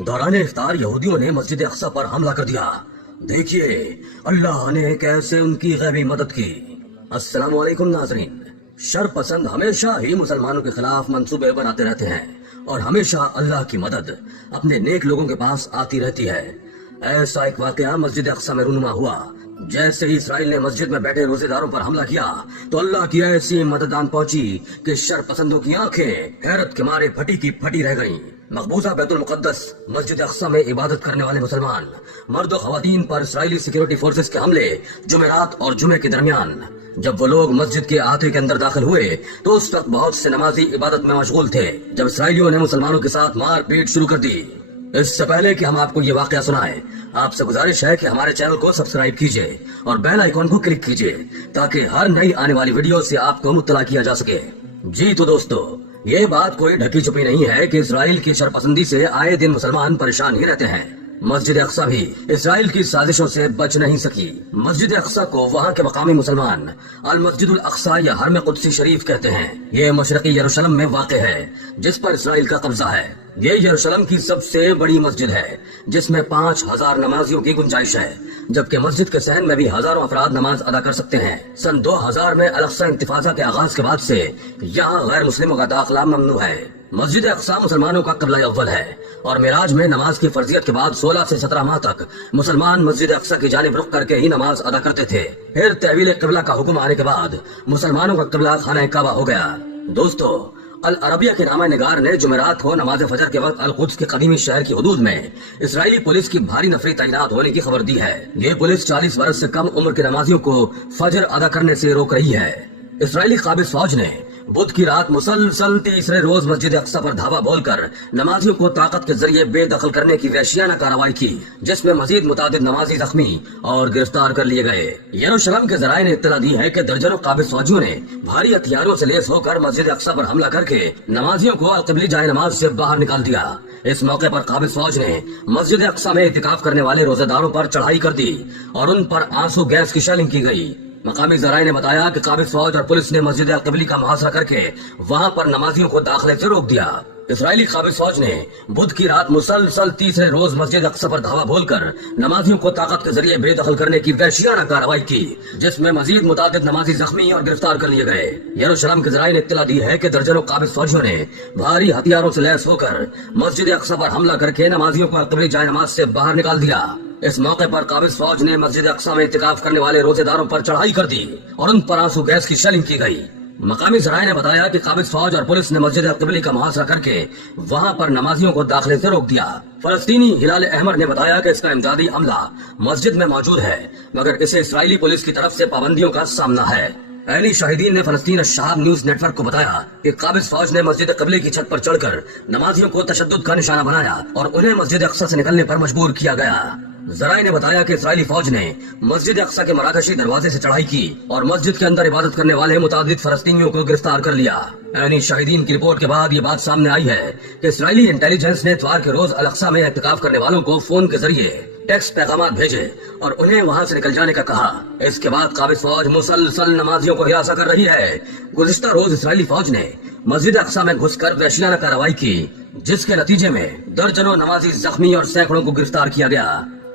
दौरान इफ्तार यहूदियों ने मस्जिद अक्सा पर हमला कर दिया। देखिए अल्लाह ने कैसे उनकी गैबी मदद की। अस्सलाम वालेकुम नाज़रीन। शर पसंद हमेशा ही मुसलमानों के खिलाफ मंसूबे बनाते रहते हैं और हमेशा अल्लाह की मदद अपने नेक लोगों के पास आती रहती है। ऐसा एक वाकया मस्जिद अक्सा में रूनुमा हुआ। जैसे ही इसराइल ने मस्जिद में बैठे रोजेदारों पर हमला किया तो अल्लाह की ऐसी मदद आन पहुंची कि शर पसंदों की आंखें हैरत के मारे फटी की फटी रह गईं। मकबूजा बैतुल मुकद्दस मस्जिद अक्सा में इबादत करने वाले मुसलमान मर्द और खवातीन पर इसराइली सिक्योरिटी फोर्सेस के हमले जुमेरात और जुमे के दरमियान जब वो लोग मस्जिद के अहाते के अंदर दाखिल हुए तो उस वक्त बहुत से नमाजी इबादत में मशगूल थे जब इसराइलियों ने मुसलमानों के साथ मारपीट शुरू कर दी। इससे पहले कि हम आपको ये वाकया सुनाएं, आपसे गुजारिश है कि हमारे चैनल को सब्सक्राइब कीजिए और बेल आइकॉन को क्लिक कीजिए ताकि हर नई आने वाली वीडियो से आपको मुत्तला किया जा सके। जी तो दोस्तों, ये बात कोई ढकी छुपी नहीं है कि इसराइल की शरपसंदी से आए दिन मुसलमान परेशान ही रहते हैं। मस्जिद अक्सा भी इसराइल की साजिशों से बच नहीं सकी। मस्जिद अक्सा को वहाँ के मकामी मुसलमान अल मस्जिदुल अक्सा या हरम कुद्सी शरीफ कहते हैं। ये मशरकी यरूशलेम में वाक़ है जिस पर इसराइल का कब्जा है। ये यरूशलेम की सबसे बड़ी मस्जिद है जिसमें 5000 नमाजियों की गुंजाइश है, जबकि मस्जिद के सहन में भी हजारों अफराद नमाज अदा कर सकते हैं। सन 2000 में अल अक्सा इंतिफाजा के आगाज के बाद से यहाँ गैर मुस्लिमों का दाखिला ममनू है। मस्जिद अक्सा मुसलमानों का क़िबला अव्वल है और मिराज में नमाज की फर्जियत के बाद 16 से 17 माह तक मुसलमान मस्जिद अक्सा की जानिब रुख करके ही नमाज अदा करते थे। फिर तहवील क़िबला का हुक्म आने के बाद मुसलमानों का क़िबला खाना काबा हो गया। दोस्तों, अल अरबिया के नामा निगार ने जुमेरात को नमाज फजर के वक्त अल कुद्स के कदीमी शहर की हदूद में इसराइली पुलिस की भारी नफरी तैनात होने की खबर दी है। ये पुलिस 40 बरस से कम उम्र के नमाजियों को फजर अदा करने से रोक रही है। इसराइली काबिज फौज ने बुध की रात मुसलसल तीसरे रोज मस्जिद अक्सा पर धावा बोलकर नमाजियों को ताकत के जरिए बेदखल करने की वहशियाना कार्रवाई की, जिसमें मजीद मुतादिद नमाजी जख्मी और गिरफ्तार कर लिए गए। यरूशलेम के जराये ने इत्तला दी है कि दर्जनों काबिज फौजियों ने भारी हथियारों से लैस होकर मस्जिद अक्सा पर हमला करके नमाजियों को अलक़िबली जाए नमाज से बाहर निकाल दिया। इस मौके पर काबिज फौज ने मस्जिद अक्सा में इतिकाफ करने वाले रोजेदारों पर चढ़ाई कर दी और उन पर आंसू गैस की शेलिंग की गई। मकामी जराये ने बताया कि काबिज फौज और पुलिस ने मस्जिद अल-क़िबली का मुहासरा करके वहां पर नमाजियों को दाखिले से रोक दिया। इसराइली काबिज फौज ने बुध की रात मुसलसल तीसरे रोज मस्जिद अक्सा पर धावा बोलकर नमाजियों को ताकत के जरिए बेदखल करने की वहशियाना कार्रवाई की, जिसमें मजीद मुतादिद नमाजी जख्मी और गिरफ्तार कर लिए गए। यरूशलेम के जराये ने इत्तला दी है कि दर्जनों काबिज फौजियों ने भारी हथियारों से लैस होकर मस्जिद अक्सा पर हमला करके नमाजियों को अल-क़िबली जाए नमाज से बाहर निकाल दिया। इस मौके पर काबिज फौज ने मस्जिद अक्सा में इतिकाफ करने वाले रोजेदारों पर चढ़ाई कर दी और उन पर आंसू गैस की शेलिंग की गई। मकामी जराये ने बताया कि काबिज फौज और पुलिस ने मस्जिद अल-क़िबली का मुहासरा करके वहां पर नमाजियों को दाखिले से रोक दिया। फलस्तीनी हिलाल अहमर ने बताया कि इसका इमदादी अमला मस्जिद में मौजूद है, मगर इसे इसराइली पुलिस की तरफ से पाबंदियों का सामना है। अहली शाहिदीन ने फलस्तीन अश-शहाब न्यूज नेटवर्क को बताया कि काबिज फौज ने मस्जिद क़िबले की छत पर चढ़कर नमाजियों को तशद्दुद का निशाना बनाया और उन्हें मस्जिद अक्सा से निकलने पर मजबूर किया गया। जराये ने बताया कि इसराइली फौज ने मस्जिद अक्सा के मराकशी दरवाजे से चढ़ाई की और मस्जिद के अंदर इबादत करने वाले मुतादिद फलस्तीनियों को गिरफ्तार कर लिया। अहली शाहिदीन की रिपोर्ट के बाद ये बात सामने आई है कि इसराइली इंटेलिजेंस ने इतवार के रोज अल-अक्सा में इतिकाफ करने वालों को फोन के जरिए टेक्स्ट पैगाम भेजे और उन्हें वहां से निकल जाने का कहा। इसके बाद काबिज फौज मुसलसल नमाजियों को हिरासत कर रही है। गुज़िश्ता रोज इसराइली फौज ने मस्जिद अक्सा में घुसकर वहशियाना कार्रवाई की, जिसके नतीजे में दर्जनों नमाजी जख्मी और सैकड़ों को गिरफ्तार किया गया।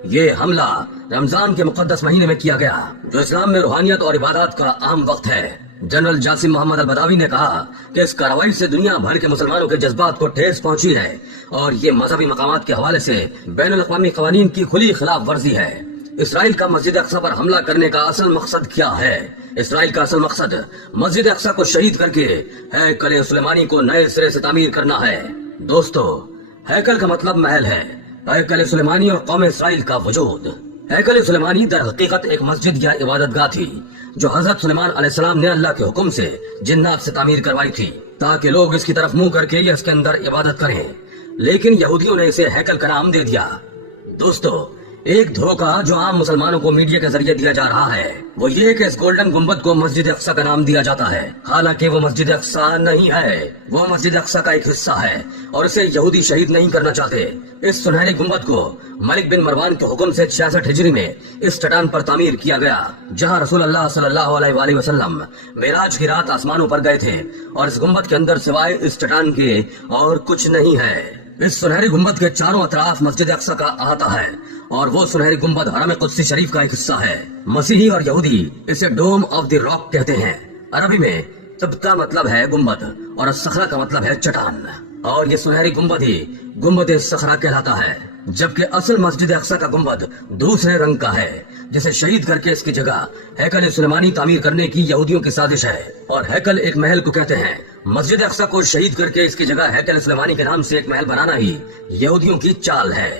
ये हमला रमजान के मुकद्दस महीने में किया गया, जो इस्लाम में रूहानियत और इबादत का अहम वक्त है। जनरल जासिम मोहम्मद अल-बदावी ने कहा कि इस कार्रवाई से दुनिया भर के मुसलमानों के जज्बात को ठेस पहुंची है और ये मजहबी मकामात के हवाले से बैनुल अक़वामी क़वानीन की खुली खिलाफ वर्जी है। इसराइल का मस्जिद अक्सा पर हमला करने का असल मकसद क्या है? इसराइल का असल मकसद मस्जिद अक्सा को शहीद करके हैकल सुलेमानी को नए सिरे से तामीर करना है। दोस्तों, हैकल का मतलब महल है। हैकल सुलेमानी और कौम इसराइल का वजूद। हैकल सुलेमानी दर हकीकत एक मस्जिद या इबादतगाह थी जो हजरत सुलेमान अलैहिस्सलाम ने अल्लाह के हुक्म से जिन्नात से तामीर करवाई थी ताकि लोग इसकी तरफ मुंह करके या इसके अंदर इबादत करें, लेकिन यहूदियों ने इसे हैकल का नाम दे दिया। दोस्तों, एक धोखा जो आम मुसलमानों को मीडिया के जरिए दिया जा रहा है वो ये कि इस गोल्डन गुम्बद को मस्जिद अक्सा का नाम दिया जाता है, हालांकि वो मस्जिद अक्सा नहीं है। वो मस्जिद अक्सा का एक हिस्सा है और इसे यहूदी शहीद नहीं करना चाहते। इस सुनहरे गुम्बद को मलिक बिन मरवान के हुक्म से 66 हिजरी में इस चट्टान पर तामीर किया गया, जहाँ रसूल अल्लाह सल्लल्लाहु अलैहि वसल्लम मेराज की रात आसमानों पर गए थे और इस गुम्बद के अंदर सिवाय इस चट्टान के और कुछ नहीं है। इस सुनहरी गुम्बद के चारों अतराफ मस्जिद अक्सा का अहाता है और वो सुनहरी गुम्बद हरम कुद्सी शरीफ का एक हिस्सा है। मसीही और यहूदी इसे डोम ऑफ द रॉक कहते हैं। अरबी में तब का मतलब है गुम्बद और सखरा का मतलब है चट्टान, और ये सुनहरी गुम्बद ही गुम्बद सखरा कहलाता है। जबकि असल मस्जिद अक्सा का गुम्बद दूसरे रंग का है, जिसे शहीद करके इसकी जगह हैकल सुलेमानी तामीर करने की यहूदियों की साजिश है। और हैकल एक महल को कहते हैं। मस्जिद अक्सा को शहीद करके इसकी जगह हैकल सुलेमानी के नाम से एक महल बनाना ही यहूदियों की चाल है।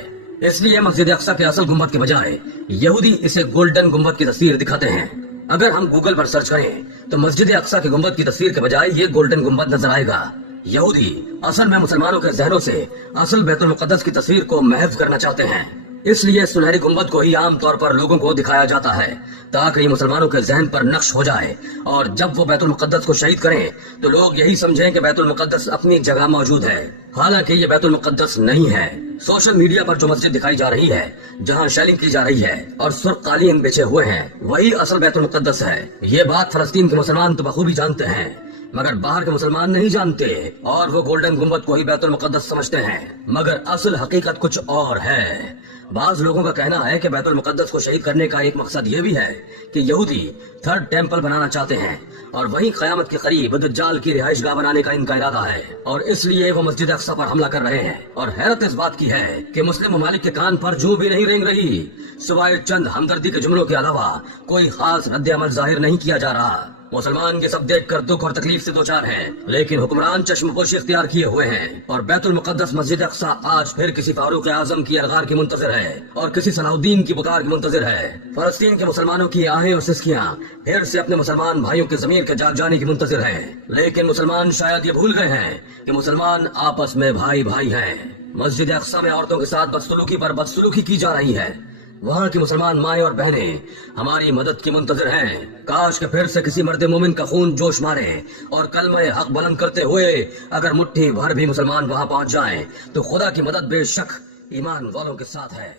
इसलिए मस्जिद अक्सा के असल गुम्बद के बजाय यहूदी इसे गोल्डन गुम्बद की तस्वीर दिखाते हैं। अगर हम गूगल पर सर्च करें तो मस्जिद अक्सा के गुम्बद की तस्वीर के बजाय ये गोल्डन गुम्बद नजर आएगा। यहूदी असल में मुसलमानों के जहनों से असल बैतुल मुक़द्दस की तस्वीर को महव करना चाहते हैं, इसलिए सुनहरी गुम्बद को ही आम तौर पर लोगों को दिखाया जाता है ताकि ये मुसलमानों के जहन पर नक्श हो जाए, और जब वो बैतुल मुक़द्दस को शहीद करें तो लोग यही समझें कि बैतुल मुक़द्दस अपनी जगह मौजूद है, हालांकि ये बैतुल मुक़द्दस नहीं है। सोशल मीडिया पर जो मस्जिद दिखाई जा रही है, जहाँ शैलिंग की जा रही है और सुर्ख कालीन बिछे हुए हैं, वही असल बैतुल मुक़द्दस है। ये बात फलस्तीन के मुसलमान तो बखूबी जानते हैं, मगर बाहर के मुसलमान नहीं जानते और वो गोल्डन गुम्बद को ही बैतुल मुक़द्दस समझते हैं। मगर असल हकीकत कुछ और है। बाज लोगों का कहना है कि बैतुल मुक़द्दस को शहीद करने का एक मकसद ये भी है कि यहूदी थर्ड टेम्पल बनाना चाहते हैं और वहीं क़यामत के करीब दज्जाल की रिहाइशगाह बनाने का इनका इरादा है, और इसलिए वो मस्जिद अक्सा पर हमला कर रहे हैं। और हैरत इस बात की है कि मुस्लिम ममालिक के कान पर जू भी नहीं रेंग रही, सिवाय चंद हमदर्दी के जुमलों के अलावा कोई खास रद्द अमल जाहिर नहीं किया जा रहा। मुसलमान ये सब देखकर दुख और तकलीफ से दो चार हैं, लेकिन हुक्मरान चश्मपोशी इख्तियार किए हुए हैं और बैतुल मुक़द्दस मस्जिद अक्सा आज फिर किसी फारूक आजम की अलगार की मुंतज़िर है और किसी सलाहुद्दीन की पुकार की मुंतज़िर है। फलस्तीन के मुसलमानों की आहें और सिसकियां फिर से अपने मुसलमान भाइयों के ज़मीर के जाग जाने की मुंतज़िर है, लेकिन मुसलमान शायद ये भूल गए हैं कि मुसलमान आपस में भाई भाई हैं। मस्जिद अक्सा में औरतों के साथ बदसलूकी पर बदसलूकी की जा रही है। वहाँ की मुसलमान माएं और बहनें हमारी मदद की मुंतज़िर हैं। काश के फिर से किसी मर्द मोमिन का खून जोश मारे और कलमे हक बुलंद करते हुए अगर मुट्ठी भर भी मुसलमान वहाँ पहुँच जाएं तो खुदा की मदद बेशक ईमान वालों के साथ है।